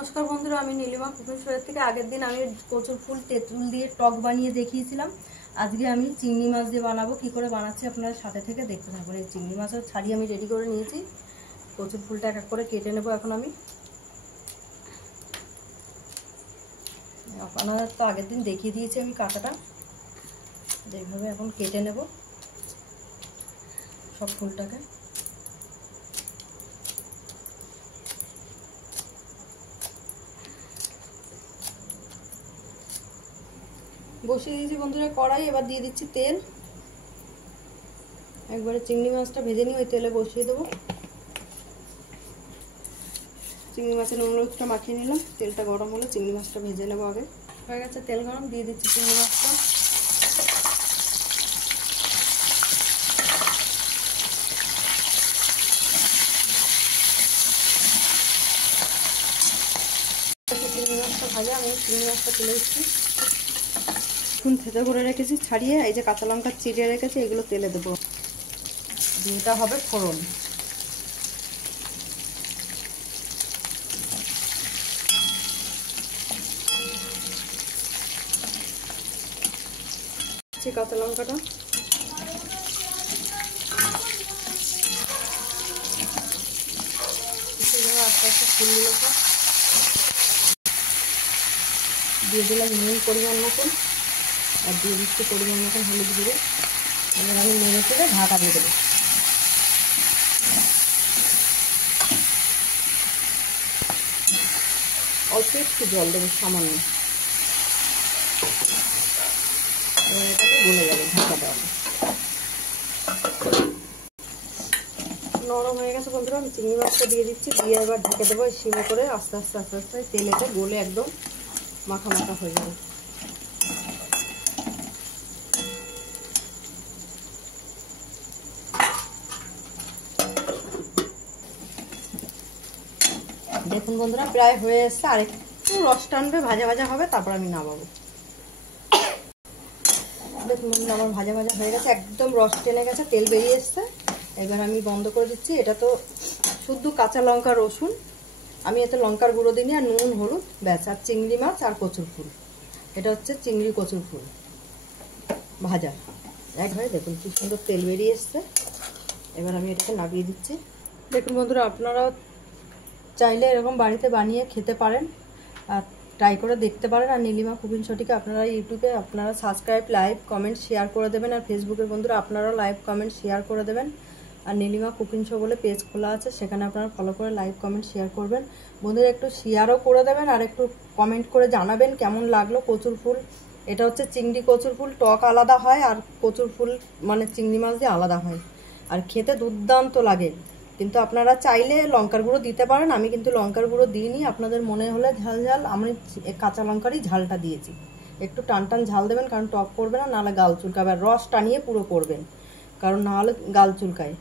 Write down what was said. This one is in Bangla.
নমস্কার বন্ধুরা, আমি নীলিমা কুকিং শোয়ের থেকে। আগের দিন আমি কচুর ফুল তেঁতুল দিয়ে টক বানিয়ে দেখিয়েছিলাম। আজকে আমি চিংড়ি মাছ দিয়ে বানাবো। কি করে বানাচ্ছি আপনারা সাথে থেকে দেখতে থাকুন। এই চিংড়ি মাছের ছাড়িয়ে আমি রেডি করে নিয়েছি। কচুর ফুলটা এক এক করে কেটে নেব। এখন আমি আপনাদের তো আগের দিন দেখিয়ে দিয়েছি আমি কাটাটা, এইভাবে এখন কেটে নেব সব ফুলটাকে। বসিয়ে দিয়েছি বন্ধুরা কড়াই, এবার দিয়ে দিচ্ছি তেল। একবারে চিংড়ি মাছটা ভেজে নিয়ে ওই তেলে বসিয়ে দেবো। চিংড়ি মাছের নুন হলুদটা মাখিয়ে নিলাম। তেলটা গরম হলে চিংড়ি মাছটা ভেজে নেবো। আগে হয়ে গেছে তেল গরম, দিয়ে দিচ্ছি চিংড়ি মাছটা। চিংড়ি মাছটা ভাজা, আমি চিংড়ি মাছটা তুলে দিচ্ছি। এখন থেতো করে রেখেছি ছাড়িয়ে, এই যে কাঁচা লঙ্কা চিড়ে রেখেছি, এগুলো তেলে দেবো। এটা হবে ফোড়ন। কাঁচা লঙ্কাটা আস্তে আস্তে ফুলগুলো দিয়ে দিলাম নুন পরিমাণ মতন, আর দিয়ে দিচ্ছি পরিমাণ মতন হলুদ গুঁড়ো। এবার আমি নেড়ে চেড়ে ঢাকা দিয়ে দেবো। অল্প একটু জল দেবো, সামান্য। এবার এটাকে গলে যাবে ঢাকা দেওয়া। নরম হয়ে গেছে বন্ধুরা, আমি চিংড়ি মাছটা দিয়ে দিচ্ছি। দিয়ে এবার ঢেকে দেবো সিমে করে। আস্তে আস্তে আস্তে আস্তে তেলেতে গলে একদম মাখা মাখা হয়ে যাবে। দেখুন বন্ধুরা প্রায় হয়ে এসছে, আর একটু রস টানবে, ভাজা ভাজা হবে, তারপর আমি নামাবো। দেখুন বন্ধুরা আমার ভাজা ভাজা হয়ে গেছে, একদম রস টেনে গেছে, তেল বেরিয়ে এসছে। এবার আমি বন্ধ করে দিচ্ছি। এটা তো শুধু কাঁচা লঙ্কা রসুন, আমি এতে লঙ্কার গুঁড়ো দিই আর নুন হলুদ ব্যাস, আর চিংড়ি মাছ আর কচুর ফুল। এটা হচ্ছে চিংড়ি কচুর ফুল ভাজা একভাবে। দেখুন কি সুন্দর তেল বেরিয়ে এসছে। এবার আমি এটাকে নামিয়ে দিচ্ছি। দেখুন বন্ধুরা আপনারাও চাইলে এরকম বাড়িতে বানিয়ে খেতে পারেন আর ট্রাই করে দেখতে পারেন। আর নীলিমা কুকিং শোটিকে আপনারা ইউটিউবে আপনারা সাবস্ক্রাইব, লাইক, কমেন্ট, শেয়ার করে দেবেন। আর ফেসবুকের বন্ধুরা আপনারাও লাইক, কমেন্ট, শেয়ার করে দেবেন। আর নীলিমা কুকিং শো বলে পেজ খোলা আছে, সেখানে আপনারা ফলো করে লাইক, কমেন্ট, শেয়ার করবেন। বন্ধুরা একটু শেয়ারও করে দেবেন, আর একটু কমেন্ট করে জানাবেন কেমন লাগলো কচুর ফুল। এটা হচ্ছে চিংড়ি কচুর ফুল, টক আলাদা হয়, আর কচুর ফুল মানে চিংড়ি মাছ দিয়ে আলাদা হয়, আর খেতে দুর্দান্ত লাগে। কিন্তু আপনারা চাইলে লঙ্কার গুঁড়ো দিতে পারেন, আমি কিন্তু লঙ্কার গুঁড়ো দিইনি। আপনাদের মনে হলে ঝাল ঝাল, আমি কাঁচা লঙ্কারই ঝালটা দিয়েছি। একটু টান টান ঝাল দেবেন, কারণ টক করবে না, নাহলে গাল চুলকাবে। আর রস টানিয়ে পুরো করবেন, কারণ নাহলে গাল চুলকায়।